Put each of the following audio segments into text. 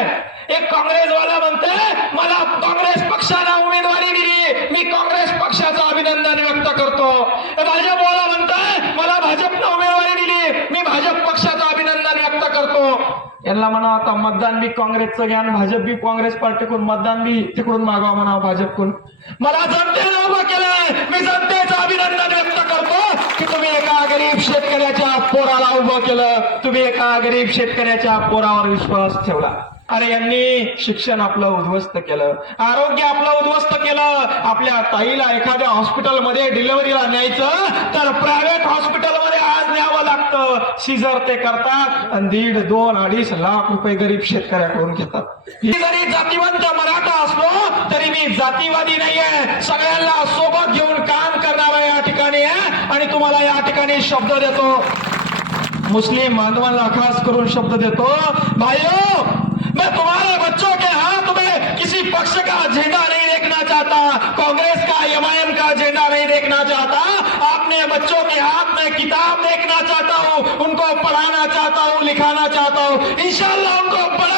एक काँग्रेसवाला म्हणते मला काँग्रेस पक्षाला उमेदवारी दिली मी काँग्रेस पक्षाचं अभिनंदन व्यक्त करतो भाजपवाला म्हणतोय मला भाजपनं उमेदवारी दिली मी भाजप पक्षाचं अभिनंदन व्यक्त करतो यांना म्हणा आता मतदान बी काँग्रेसचं ज्ञान भाजप बी काँग्रेस पार्टीकडून मतदान बी तिकडून मागवा म्हणा भाजपकडून मला जनतेला उभं केलंय मी जनतेचं अभिनंदन व्यक्त करतो की तुम्ही एका गरीब शेतकऱ्याच्या पोराला उभं केलं तुम्ही एका गरीब शेतकऱ्याच्या पोरावर विश्वास ठेवला अरे यांनी शिक्षण आपलं उद्ध्वस्त केलं आरोग्य आपलं उद्ध्वस्त केलं आपल्या ताईला एखाद्या हॉस्पिटलमध्ये डिलिव्हरीला न्यायचं तर प्रायव्हेट हॉस्पिटलमध्ये आज न्यावं लागतं सिजर ते करतात आणि दीड दोन अडीच लाख रुपये गरीब शेतकऱ्याकडून घेतात मी जरी जातीवंत मराठा असलो तरी मी जातीवादी नाहीये सगळ्यांना सोबत घेऊन काम करणारा या ठिकाणी आणि तुम्हाला या ठिकाणी शब्द देतो मुस्लिम बांधवांना खास करून शब्द देतो भाई میں تمہارے بچوں کے ہاتھ میں کسی پکش کا جھنڈا نہیں دیکھنا چاہتا کانگریس کا ایم آئی ایم کا جھنڈا نہیں دیکھنا چاہتا آپ نے بچوں کے ہاتھ میں کتاب دیکھنا چاہتا ہوں ان کو پڑھانا چاہتا ہوں لکھانا چاہتا ہوں انشاءاللہ ان کو پڑھا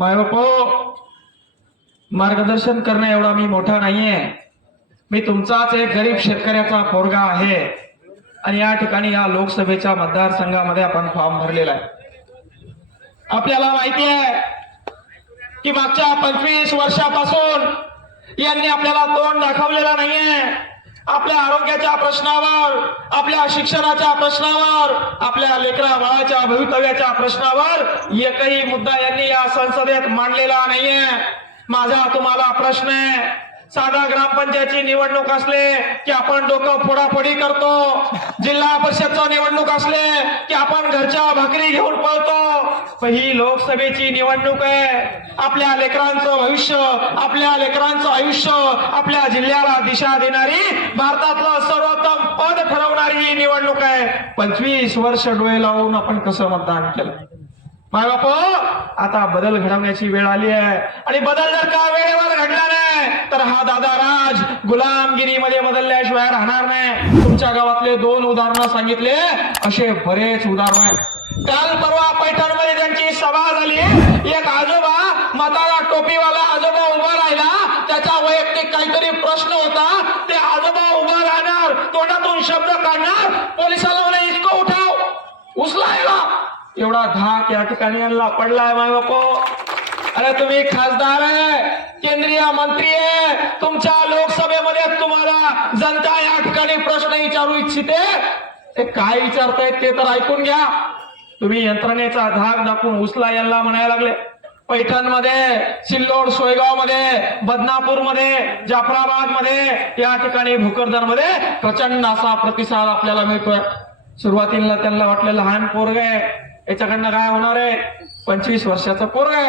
बापो मार्गदर्शन करणे एवढा मी मोठा नाहीये मी तुमचाच एक गरीब शेतकऱ्याचा पोरगा आहे आणि या ठिकाणी या लोकसभेच्या मतदारसंघामध्ये आपण फॉर्म भरलेला आहे आपल्याला माहिती आहे की मागच्या पंचवीस वर्षापासून यांनी आपल्याला तोंड दाखवलेला नाहीये आपल्या आरोग्याच्या प्रश्नावर आपल्या शिक्षणाच्या प्रश्नावर आपल्या लेकरा बाळाच्या भवितव्याच्या प्रश्नावर एकही मुद्दा यांनी या संसदेत मांडलेला नाहीये माझा तुम्हाला प्रश्न आहे साधा ग्रामपंचायतची निवडणूक असले की आपण डोकं फोडाफोडी करतो जिल्हा परिषदचा निवडणूक असले की आपण घरच्या भाकरी घेऊन पळतो ही लोकसभेची निवडणूक आहे आपल्या लेकरांचं भविष्य आपल्या लेकरांचं आयुष्य आपल्या जिल्ह्याला दिशा देणारी भारतातलं सर्वोत्तम पद ठरवणारी ही निवडणूक आहे पंचवीस वर्ष डोळे लावून आपण कसं मतदान केलं माय हो? आता बदल घडवण्याची वेळ आली आहे आणि बदल जर का वेळेवर घडला नाही तर हा दादा राज गुलामगिरीमध्ये बदलल्याशिवाय राहणार नाही तुमच्या गावातले दोन उदाहरणं सांगितले असे बरेच उदाहरण आहे काल परवा पैठण मध्ये त्यांची सभा झाली एक आजोबा माताला टोपीवाला आजोबा उभा राहिला त्याचा वैयक्तिक काहीतरी प्रश्न होता ते आजोबा उभा राहणार तोंडातून शब्द काढणार पोलिसाला म्हणे इतकं उठाव उचलायला एवढा धाक या ठिकाणी यांना पडलाय माय बापो अरे तुम्ही खासदार आहे केंद्रीय मंत्री आहे तुमच्या लोकसभेमध्ये तुम्हाला जनता या ठिकाणी प्रश्न विचारू इच्छिते ते काय विचारतायत ते तर ऐकून घ्या तुम्ही यंत्रणेचा धाक दाखवून उचला यांना म्हणायला लागले पैठण मध्ये सिल्लोड सोयगाव मध्ये बदनापूर मध्ये जाफराबाद मध्ये या ठिकाणी भोकरदन मध्ये प्रचंड असा प्रतिसाद आपल्याला मिळतोय सुरुवातीला त्यांना वाटलं लहान पोरग आहे याच्याकडनं काय होणार आहे पंचवीस वर्षाचं पोर आहे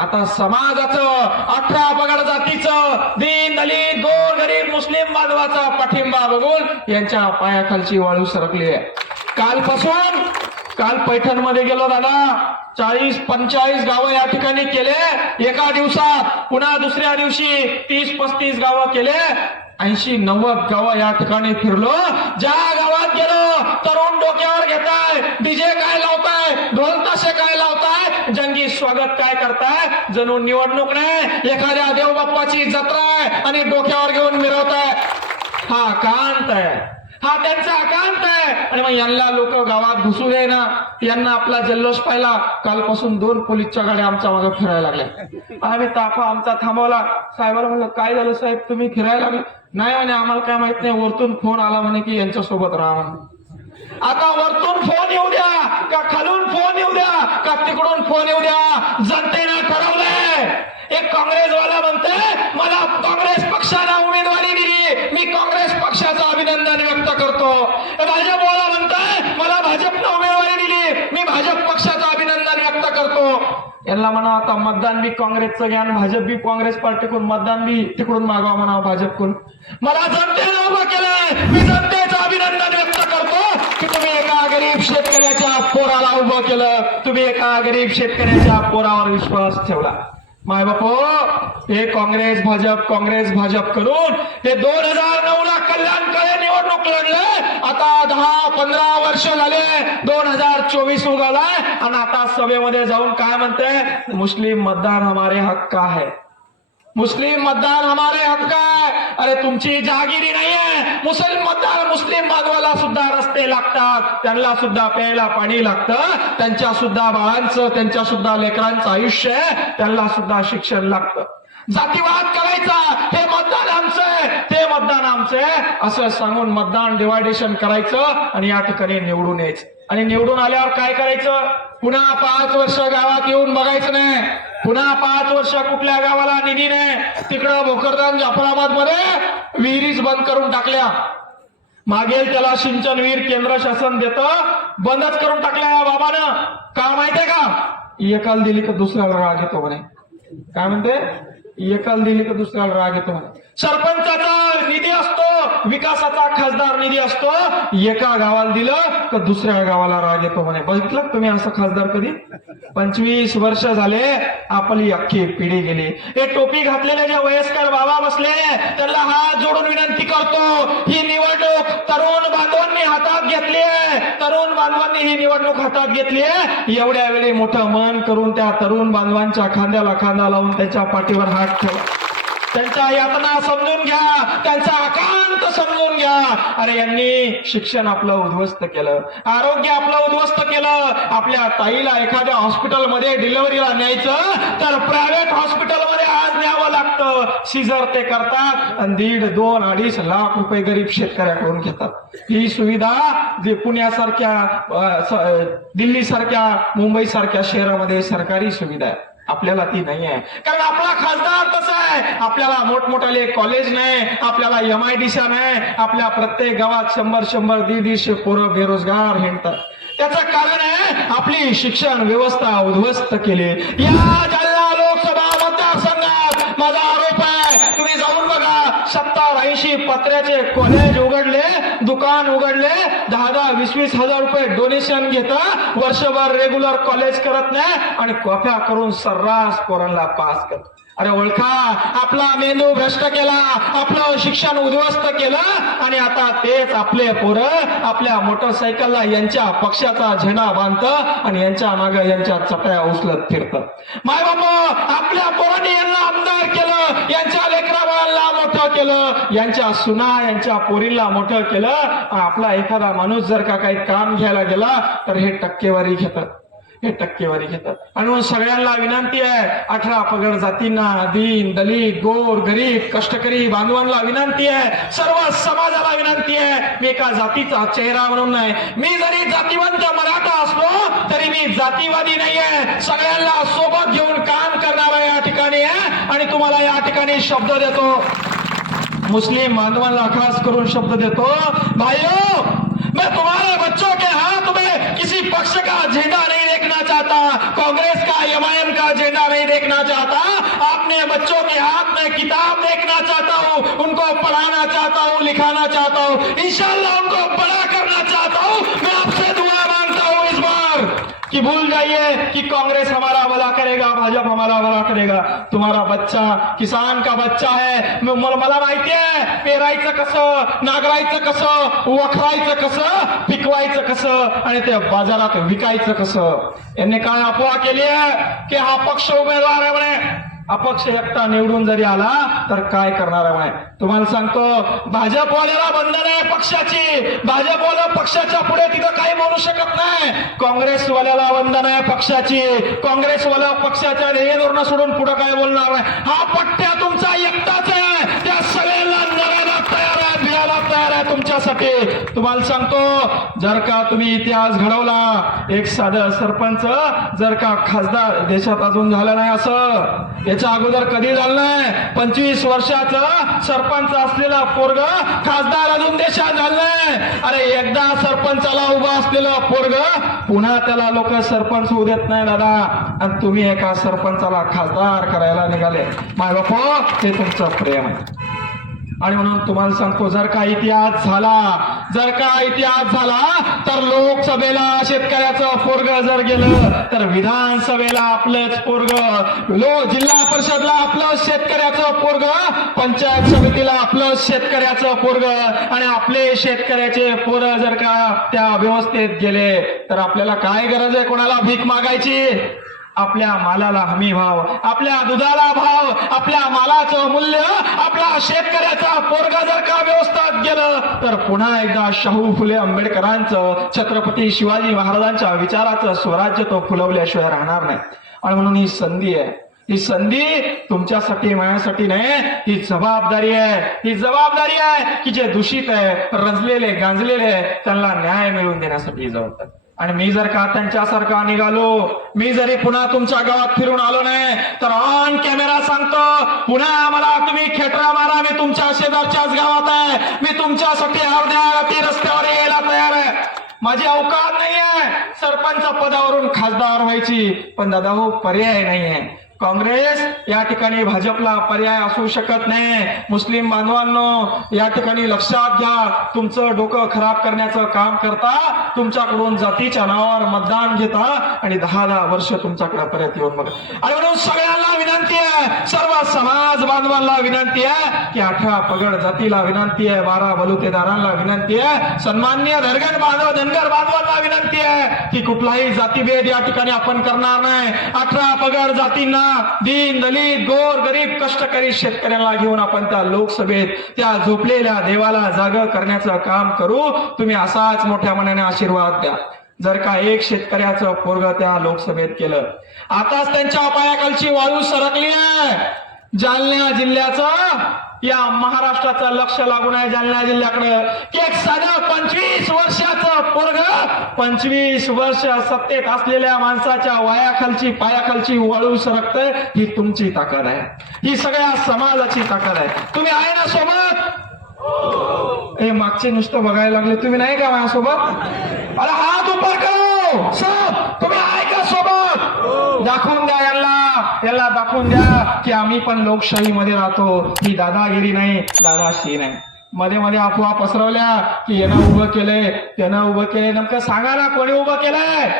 आता समाजाचं अठरा पगड जातीचं दीन दलित गोर गरीब मुस्लिम बांधवाचा पाठिंबा बघून यांच्या पायाखालची वाळू सरकली आहे कालपासून काल पैठण मध्ये गेलो दादा चाळीस पंचाळीस गावं या ठिकाणी केले एका दिवसात पुन्हा दुसऱ्या दिवशी तीस पस्तीस गावं केले ऐंशी नव्वद गाव या ठिकाणी फिरलो ज्या गावात गेलो तरुण डोक्यावर घेताय डीजे काय लावताय लावताय ढोल ताशे काय लावताय जंगी स्वागत काय करताय जणू निवडणूक नाही एखाद्या देवबाप्पाची जत्रा आहे आणि डोक्यावर घेऊन मिरवताय हा कांत आहे हा त्यांचा आकांत आहे आणि मग यांना लोक गावात घुसू दे ना यांना आपला जल्लोष पाहिला कालपासून दोन पोलीसच्या गाड्या आमच्या मागे फिरायला लागल्या आम्ही ताफा आमचा थांबवला साहेबाला म्हणलं काय झालं साहेब तुम्ही फिरायला लागले नाही म्हणे आम्हाला काय माहित नाही वरतून फोन आला म्हणे की यांच्या सोबत राहा म्हणे आता वरतून फोन येऊ द्या का खालून फोन येऊ द्या का तिकडून फोन येऊ द्या जनतेनं ठरवलंय एक काँग्रेसवाला म्हणते मला काँग्रेस पक्षाला उमेदवारी दिली मी काँग्रेस पक्षाचं अभिनंदन व्यक्त करतो भाजपवाला म्हणते मला भाजपनं उमेदवारी दिली मी भाजप पक्षाचं अभिनंदन व्यक्त करतो यांना म्हणा आता मतदान बी काँग्रेसचं घ्या भाजप बी काँग्रेस पार्टीकडून मतदान बी तिकडून मागवा म्हणा भाजपकडून मला जनतेनं उभं केलंय मी जनतेचं अभिनंदन गरीब शेतकऱ्याच्या पोराला उभं केलं तुम्ही एका गरीब शेतकऱ्याच्या पोरावर विश्वास ठेवला माय बापो हे काँग्रेस भाजप काँग्रेस भाजप करून हे दोन हजार नऊ ला कल्याणकडे निवडणूक लढले आता दहा पंधरा वर्ष झाले दोन हजार चोवीस उगालाय आणि आता सभेमध्ये जाऊन काय म्हणते मुस्लिम मतदान हमारे हक्क आहे मुस्लिम मतदार हमारे हक्क आहे अरे तुमची जहागिरी नाही आहे मुस्लिम मतदार मुस्लिम बांधवाला सुद्धा रस्ते लागतात त्यांना सुद्धा प्यायला पाणी लागतं त्यांच्या सुद्धा बाळांचं त्यांच्या सुद्धा लेकरांचं आयुष्य त्यांना सुद्धा शिक्षण लागतं जातीवाद करायचा हे मतदान आमचं आहे ते मतदान आमचं आहे असं सांगून मतदान डिवायडेशन करायचं आणि या ठिकाणी निवडून यायचं आणि निवडून आल्यावर काय करायचं पुन्हा पाच वर्ष गावात येऊन बघायचं नाही पुन्हा पाच वर्ष कुठल्या गावाला निधी नाही तिकडं भोकरदान जाफराबाद मध्ये विहिरीच बंद करून टाकल्या मागेल त्याला सिंचन विहीर केंद्र शासन देत बंदच करून टाकल्या बाबानं का माहितीये का एकाल दिली तर दुसऱ्याला राग येतो म्हणे काय म्हणते एकाला दिली का दुसऱ्याला राग येतो मला सरपंचाचा निधी असतो विकासाचा खासदार निधी असतो एका गावाला दिलं तर दुसऱ्या गावाला राग येतो म्हणे बघितलं तुम्ही असं खासदार कधी पंचवीस वर्ष झाले आपली अख्खी पिढी गेली हे टोपी घातलेले जे वयस्कर बाबा बसले त्यांना हात जोडून विनंती करतो ही निवडणूक तरुण बांधवांनी हातात घेतली आहे तरुण बांधवांनी ही निवडणूक हातात घेतली आहे एवढ्या वेळी मोठं मन करून त्या तरुण बांधवांच्या खांद्याला खांदा लावून त्याच्या पाठीवर हात ठेवा त्यांच्या यातना समजून घ्या त्यांचा आकांत समजून घ्या अरे यांनी शिक्षण आपलं उद्ध्वस्त केलं आरोग्य आपलं उद्ध्वस्त केलं आपल्या ताईला एखाद्या हॉस्पिटलमध्ये डिलिव्हरीला न्यायचं तर प्रायव्हेट हॉस्पिटलमध्ये आज न्यावं लागतं सीझर ते करतात आणि दीड दोन अडीच लाख रुपये गरीब शेतकऱ्याकडून घेतात ही सुविधा जे पुण्यासारख्या दिल्लीसारख्या मुंबईसारख्या शहरामध्ये सरकारी सुविधा आहे आपल्याला ती नाही आहे कारण आपला खासदार तसा आहे आपल्याला मोठमोठाले कॉलेज नाही आपल्याला एम आय डी नाही आपल्या प्रत्येक गावात शंभर शंभर दीडशे पोरं बेरोजगार हिंडतात त्याचं कारण आहे आपली शिक्षण व्यवस्था उद्ध्वस्त केली या जालना लोकसभा मतदारसंघात माझा सत्तर ऐंशी पत्र्याचे कॉलेज उघडले दुकान उघडले दहा दहा वीस वीस हजार रुपये डोनेशन घेत वर्षभर रेग्युलर कॉलेज करत नाही आणि कॉप्या करून सर्रास पोरांना पास करत अरे ओळखा आपला मेंदू भ्रष्ट केला आपलं शिक्षण उद्ध्वस्त केलं आणि आता तेच आपले पोरं आपल्या मोटरसायकलला यांच्या पक्षाचा झेंडा बांधत आणि यांच्या माग यांच्या चपया उचलत फिरत माय बाबा आपल्या पोरांनी यांना आमदार केलं यांच्या लेकराबाळांना मोठं केलं यांच्या सुना यांच्या पोरीला मोठं केलं आपला एखादा माणूस जर का काही काम घ्यायला गेला तर हे टक्केवारी घेतात हे टक्केवारी घेतात आणि म्हणून सगळ्यांना विनंती आहे अठरा पगड जातींना दीन दलित गोर गरीब कष्टकरी बांधवांना विनंती आहे सर्व समाजाला विनंती आहे मी एका जातीचा चेहरा म्हणून नाही मी जरी जातीवंत मराठा असलो तरी मी जातीवादी नाही आहे सगळ्यांना सोबत घेऊन काम करणारा या ठिकाणी आहे आणि तुम्हाला या ठिकाणी शब्द देतो मुस्लिम बांधवांना खास करून शब्द देतो भाई मैं तुम्हारे बच्चों के हाथ में किसी पक्ष का झेंडा کاگریس کام کا ایجنڈا نہیں دیکھنا چاہتا اپنے بچوں کے ہاتھ میں کتاب دیکھنا چاہتا ہوں ان کو پڑھانا چاہتا ہوں لکھانا چاہتا ہوں انشاءاللہ ان کو بڑا کرنا چاہتا ہوں कि भूल जाइए कि कांग्रेस हमारा भला करेगा भाजप हमारा भला करेगा तुम्हारा बच्चा किसान का बच्चा है मला माहिती आहे पेरायचं कसं नागरायचं कसं वखरायचं कसं पिकवायचं कसं आणि ते बाजारात विकायचं कसं यांनी काय अफवा केली आहे की हा पक्ष उमेदवार आहे म्हणे अपक्ष एकटा निवडून जरी आला तर काय करणार आहे तुम्हाला सांगतो भाजपवाल्याला बंधन आहे पक्षाची भाजपवाला पक्षाच्या पुढे तिथं काही बोलू शकत नाही काँग्रेसवाल्याला बंधन आहे पक्षाची काँग्रेसवाला पक्षाच्या धोरण सोडून पुढे काय बोलणार नाही हा पट्ट्या तुमचा एकटाच आहे तुमच्यासाठी तुम्हाला सांगतो जर का तुम्ही इतिहास घडवला एक साध सरपंच जर का खासदार देशात अजून झालं नाही असं याच्या अगोदर कधी झालं नाही पंचवीस वर्षाच सरपंच असलेला पोरग खासदार अजून देशात झालंय अरे एकदा सरपंचाला उभा असलेला पोरग पुन्हा त्याला लोक सरपंच होऊ देत नाही दादा आणि तुम्ही एका सरपंचाला खासदार करायला निघाले माय बापो हे तुमचं प्रेम आहे आणि म्हणून तुम्हाला सांगतो जर का इतिहास झाला जर का इतिहास झाला तर लोकसभेला शेतकऱ्याचं पोरग जर गेलं तर विधानसभेला आपलंच पोरग लो जिल्हा परिषदला आपलं शेतकऱ्याचं पोरग पंचायत समितीला आपलं शेतकऱ्याचं पोरग आणि आपले शेतकऱ्याचे पोर जर का त्या व्यवस्थेत गेले तर आपल्याला काय गरज आहे कोणाला भीक मागायची आपल्या मालाला हमी भाव आपल्या दुधाला भाव आपल्या मालाचं मूल्य आपला शेतकऱ्याचा पोरगा जर का व्यवस्थात गेलं तर पुन्हा एकदा शाहू फुले आंबेडकरांचं छत्रपती शिवाजी महाराजांच्या विचाराचं स्वराज्य तो फुलवल्याशिवाय राहणार नाही आणि म्हणून ही संधी आहे ही संधी तुमच्यासाठी माझ्यासाठी नाही ही जबाबदारी आहे ही जबाबदारी आहे की जे दूषित आहे रंजलेले गांजलेले त्यांना न्याय मिळवून देण्यासाठी जबाबदारी आणि मी जर का त्यांच्यासारखा निघालो मी जरी पुन्हा तुमच्या गावात फिरून आलो नाही तर ऑन कॅमेरा सांगतो पुन्हा आम्हाला तुम्ही खेटरा मारा मी तुमच्या शेजारच्याच गावात आहे मी तुमच्यासाठी अर्ध्या रस्त्यावर यायला तयार आहे माझी अवकाळ नाही आहे सरपंच पदावरून खासदार व्हायची पण दादा हो पर्याय नाही आहे काँग्रेस या ठिकाणी भाजपला पर्याय असू शकत नाही मुस्लिम बांधवांनो या ठिकाणी लक्षात घ्या तुमचं डोकं खराब करण्याचं काम करता तुमच्याकडून जातीच्या नावावर मतदान घेता आणि दहा दहा वर्ष तुमच्याकडे पर्याय येऊन बघा आणि म्हणून सगळ्यांना विनंती आहे सर्व समाज बांधवांना विनंती आहे की अठरा पगड जातीला विनंती आहे बारा बलुतेदारांना विनंती आहे सन्मान्य धरगन बांधव धनगर बांधवांना विनंती आहे की कुठलाही जातीभेद या ठिकाणी आपण करणार नाही अठरा पगड जातींना दीन दलित गोर गरीब कष्टकरी शेतकऱ्यांना घेऊन आपण त्या लोकसभेत त्या झोपलेल्या देवाला जाग करण्याचं काम करू तुम्ही असाच मोठ्या मनाने आशीर्वाद द्या जर का एक शेतकऱ्याचं पोरग त्या लोकसभेत केलं आताच त्यांच्या पायाखालची वायू सरकली आहे जालना जिल्ह्याचं या महाराष्ट्राचं लक्ष लागून आहे जालना जिल्ह्याकडं एक साधा पंचवीस वर्षाचं पोरग पंचवीस वर्ष सत्तेत असलेल्या माणसाच्या वायाखालची पायाखालची वाळू सरकते ही तुमची ताकद आहे ही सगळ्या समाजाची ताकद आहे तुम्ही आहे ना सोबत हे मागचे नुसतं बघायला लागले तुम्ही नाही का माझ्यासोबत अरे हात उपर करू सब तुम्ही आहे दाखवून द्या यांना याला दाखवून द्या की आम्ही पण लोकशाहीमध्ये राहतो ही दादागिरी नाही दादाशी नाही मध्ये मध्ये अफवा पसरवल्या की यानं उभं केलंय त्यानं उभं केलंय नेमकं सांगा ना कोणी उभं केलंय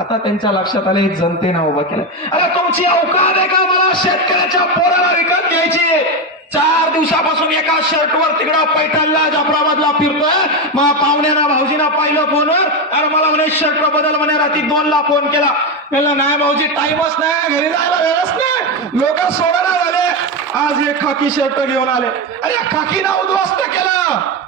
आता त्यांच्या लक्षात आले जनतेनं उभं केलंय अरे तुमची अवकाळ आहे का मला शेतकऱ्याच्या पोराला विकत घ्यायची चार दिवसापासून एका शर्टवर तिकडा पैठणला जाफराबादला फिरतोय मग पाहुण्याना भाऊजीना पाहिलं फोनवर अरे मला म्हणे शर्ट बदल म्हणे दोन दोनला फोन केला नाही भाऊजी टाइमच नाही घरी जायला वेळच नाही लोक सोडायला झाले आज हे खाकी शर्ट घेऊन आले अरे या खाकीना उद्ध्वस्त केलं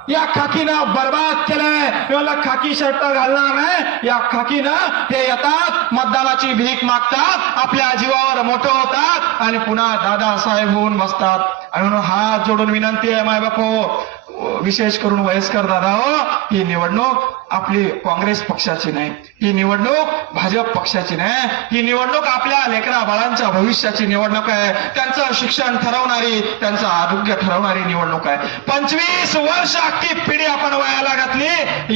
या खाकीनं बर्बाद केलंय खाकी शर्ट घालणार नाही या खाकीना ते येतात मतदानाची भीक मागतात आपल्या जीवावर मोठं होतात आणि पुन्हा दादासाहेब होऊन बसतात आणि म्हणून हात जोडून विनंती आहे माय बापू विशेष करून वयस्कर दादा हो ही निवडणूक आपली काँग्रेस पक्षाची नाही ही निवडणूक भाजप पक्षाची नाही ही निवडणूक आपल्या लेकरा बाळांच्या भविष्याची निवडणूक आहे त्यांचं शिक्षण ठरवणारी त्यांचं आरोग्य ठरवणारी निवडणूक आहे पंचवीस वर्ष अख्खी पिढी आपण वयाला घातली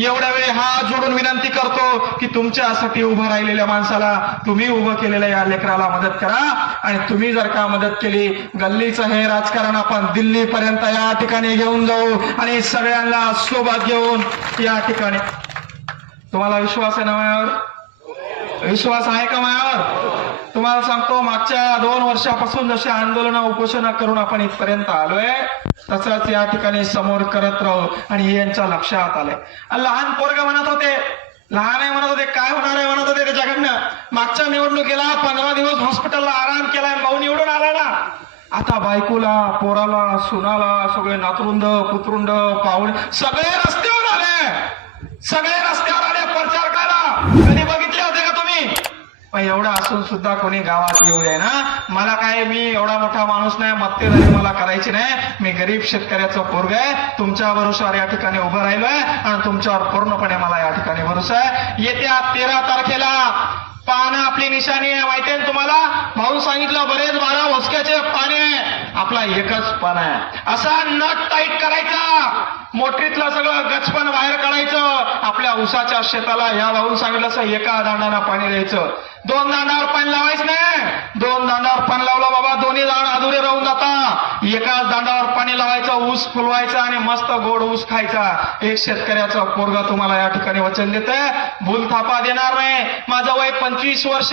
एवढ्या वेळ हात जोडून विनंती करतो की तुमच्यासाठी उभं राहिलेल्या माणसाला तुम्ही उभं केलेल्या या लेकराला मदत करा आणि तुम्ही जर का मदत केली गल्लीचं हे राजकारण आपण दिल्लीपर्यंत या ठिकाणी घेऊन जाऊ आणि सगळ्यांना सोबत घेऊन या ठिकाणी तुम्हाला विश्वास आहे ना मायावर विश्वास आहे का मायावर तुम्हाला सांगतो मागच्या दोन वर्षापासून जसे आंदोलन उपोषण करून आपण इथपर्यंत आलोय तसंच या ठिकाणी समोर करत राहू आणि हे यांच्या लक्षात आलंय लहान पोरग म्हणत होते लहान आहे म्हणत होते काय होणार आहे म्हणत होते त्याच्याकडनं मागच्या निवडणुकीला पंधरा दिवस हॉस्पिटलला आराम केलाय भाऊ निवडून आला ना आता बायकोला पोराला सुनाला सगळे नातरुंद पुतरुंड पाहुणे सगळे रस्त्यावर आले सगळे असून सुद्धा कोणी गावात येऊ दे ना मला काय मी एवढा मोठा माणूस नाही मत्तेदारी मला करायची नाही मी गरीब शेतकऱ्याचं पोरग आहे तुमच्या भरोशावर या ठिकाणी उभं राहिलोय आणि तुमच्यावर पूर्णपणे मला या ठिकाणी भरोसा आहे येत्या तेरा तारखेला पानं आपली निशाणी आहे माहिती आहे तुम्हाला भाऊ सांगितलं बरेच बारा वसक्याचे पाने आपला एकच पान आहे असा नट टाईट करायचा मोटरीतला सगळं गचपण बाहेर काढायचं आपल्या ऊसाच्या शेताला ह्या लावून सांगितलं असं एका दांडाना पाणी द्यायचं दोन दांडावर पाणी लावायचं नाही दोन दांडावर पाणी लावलं बाबा दोन्ही दांड अधुरे राहून जाता एकाच दांडावर पाणी लावायचं ऊस फुलवायचा आणि मस्त गोड ऊस खायचा एक शेतकऱ्याचा पोरगा तुम्हाला या ठिकाणी वचन देत भूल थापा देणार नाही माझं वय पंचवीस वर्ष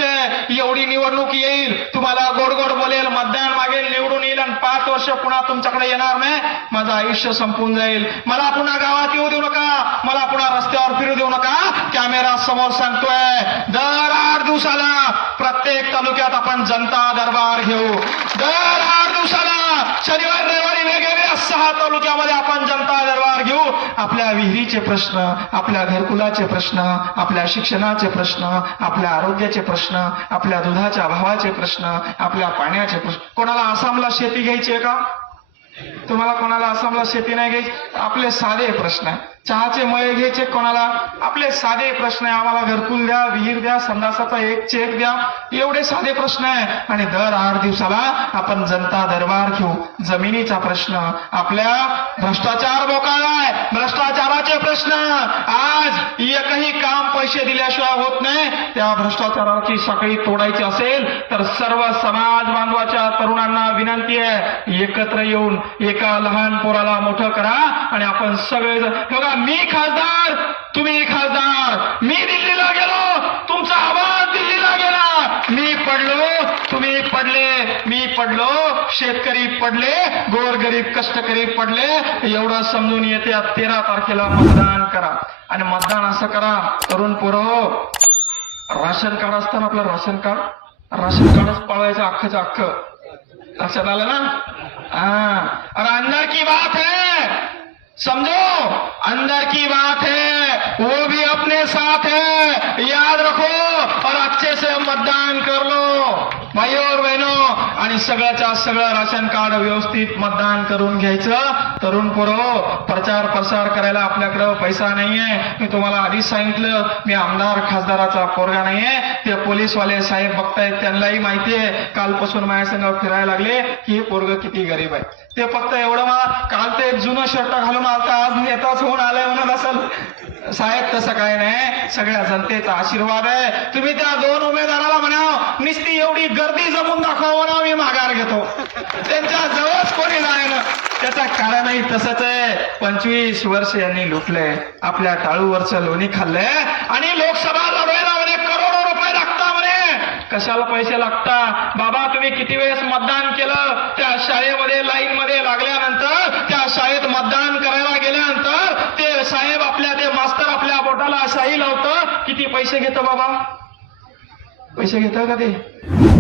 एवढी निवडणूक येईल तुम्हाला गोड गोड बोलेल मध्यान मागेल निवडून येईल आणि पाच वर्ष पुन्हा तुमच्याकडे येणार नाही माझं आयुष्य संपून जाईल मला पुन्हा गावात येऊ देऊ नका मला पुन्हा रस्त्यावर फिरू देऊ नका कॅमेरा समोर सांगतोय दर आठ दिवसाला प्रत्येक तालुक्यात आपण जनता दरबार घेऊ दर आठ दिवसाला शनिवार रविवारी वेगवेगळ्या सहा तालुक्यामध्ये आपण जनता दरबार घेऊ आपल्या विहिरीचे प्रश्न आपल्या घरकुलाचे प्रश्न आपल्या शिक्षणाचे प्रश्न आपल्या आरोग्याचे प्रश्न आपल्या दुधाच्या भावाचे प्रश्न आपल्या पाण्याचे प्रश्न कोणाला आसामला शेती घ्यायची आहे का तुम्हाला कोणाला आसामला शेती नाही घ्यायची आपले साधे प्रश्न आहे चहाचे मळे घ्यायचे कोणाला आपले साधे प्रश्न आहे आम्हाला घरकुल द्या विहीर द्या संदासाचा एक चेक द्या एवढे साधे प्रश्न आहे आणि दर आठ दिवसाला आपण जनता दरबार घेऊ जमिनीचा प्रश्न आपल्या भ्रष्टाचार बोकाळाय भ्रष्टाचाराचे प्रश्न आज एकही काम पैसे दिल्याशिवाय होत नाही त्या भ्रष्टाचाराची सकाळी तोडायची असेल तर सर्व समाज बांधवाच्या तरुणांना विनंती आहे एकत्र येऊन एका लहान पोराला मोठं करा आणि आपण सगळेजण बघा मी खासदार तुम्ही खासदार मी दिल्लीला गेलो तुमचा आवाज दिल्लीला गेला मी पडलो तुम्ही पडले मी पडलो शेतकरी पडले गोरगरीब कष्टकरी पडले एवढं समजून येते तेरा तारखेला मतदान करा आणि मतदान असं करा तरुण पुरो हो. राशन कार्ड असताना आपलं राशन कार्ड राशन कार्डच पाळायचं अख्खच अख्ख लक्षात आलं ना ہاں، اور اندر کی بات ہے سمجھو اندر کی بات ہے وہ بھی اپنے ساتھ ہے یاد رکھو اور اچھے سے متدان کر لو भाईवर बहिनो आणि सगळ्याच्या सगळं राशन कार्ड व्यवस्थित मतदान करून घ्यायचं तरुण पोरो प्रचार प्रसार करायला आपल्याकडं पैसा नाहीये मी तुम्हाला आधीच सांगितलं मी आमदार खासदाराचा पोरगा नाहीये ते पोलीसवाले साहेब बघतायत त्यांनाही माहितीये कालपासून माझ्या फिरायला लागले की हे पोरग किती गरीब आहे ते फक्त एवढं मला काल ते जुनं शर्ट घालून आता आज नेताच होऊन आलाय म्हणून असेल साहेब तसं काय नाही सगळ्या जनतेचा आशीर्वाद आहे तुम्ही त्या दोन उमेदवाराला म्हणाव निस्ती एवढी गर्दी जमून दाखवा म्हणाव मी माघार घेतो त्यांच्या जवळच कोणी त्याचा त्याचं कारणही तसंच आहे पंचवीस वर्ष यांनी लुटले आपल्या टाळूवरचं लोणी खाल्ले आणि लोकसभा लढवायला म्हणे करोडो रुपये लागता म्हणे कशाला पैसे लागता बाबा तुम्ही किती वेळेस मतदान केलं त्या शाळेमध्ये लाईन मध्ये लागल्यानंतर त्या शाळेत मतदान काही लावत किती पैसे घेत बाबा पैसे घेत का ते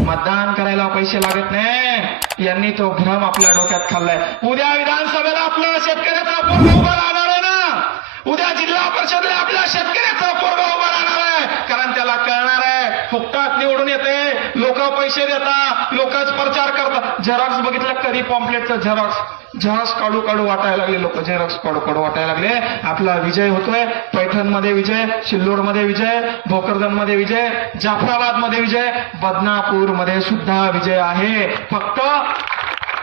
मतदान करायला पैसे लागत नाही यांनी तो भ्रम आपल्या डोक्यात खाल्लाय उद्या विधानसभेला आपल्या शेतकऱ्याचा पोरगा उभा राहणार आहे ना उद्या जिल्हा परिषदेला आपल्या शेतकऱ्याचा पोरगा उभा राहणार आहे कारण त्याला कळणार आहे फुकटात निवडून येते लोक पैसे देतात लोकच प्रचार करतात झेरॉक्स बघितलं कधी पॉम्प्लेटचं झेरॉक्स जहाज काढू काढू वाटायला लागले लोक झेरक्स काढू काढू वाटायला लागले आपला विजय होतोय पैठण मध्ये विजय सिल्लोड मध्ये विजय भोकरदन मध्ये विजय जाफराबाद मध्ये विजय बदनापूर मध्ये सुद्धा विजय आहे फक्त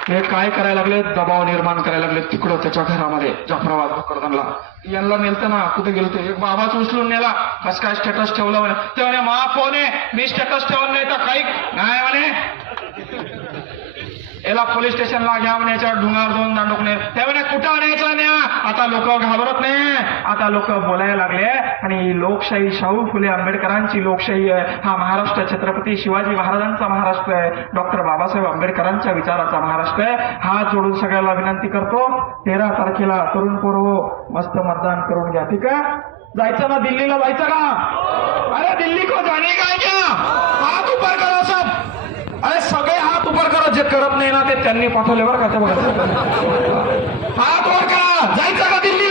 हे काय करायला लागले दबाव निर्माण करायला लागले तिकडं त्याच्या घरामध्ये जाफराबाद भोकरदनला यांना मिळतं ना कुठे गेलो ते एक बाबाच उचलून नेला कस काय स्टेटस ठेवला म्हणे ते म्हणे मी स्टेटस ठेवलं नाही तर काही नाही म्हणे याला पोलीस स्टेशनला घ्याव याच्यावर डोंगार दोन दांडूक त्या त्यामुळे कुठं आणायचा न्या आता लोक घाबरत नाही आता लोक बोलायला लागले आणि लोकशाही शाहू फुले आंबेडकरांची लोकशाही आहे हा महाराष्ट्र छत्रपती शिवाजी महाराजांचा महाराष्ट्र आहे डॉक्टर बाबासाहेब आंबेडकरांच्या विचाराचा महाराष्ट्र आहे हा जोडून सगळ्याला विनंती करतो तेरा तारखेला तरुण पूर्व हो, मस्त मतदान करून घ्या ठीक आहे जायचं ना दिल्लीला जायचं का अरे दिल्ली को जाने का क्या हात ऊपर करा अरे सगळे हात उपर करा जे करत नाही ना ते त्यांनी पाठवले बरं का ते बघा हात वर करा जायचं का दिल्ली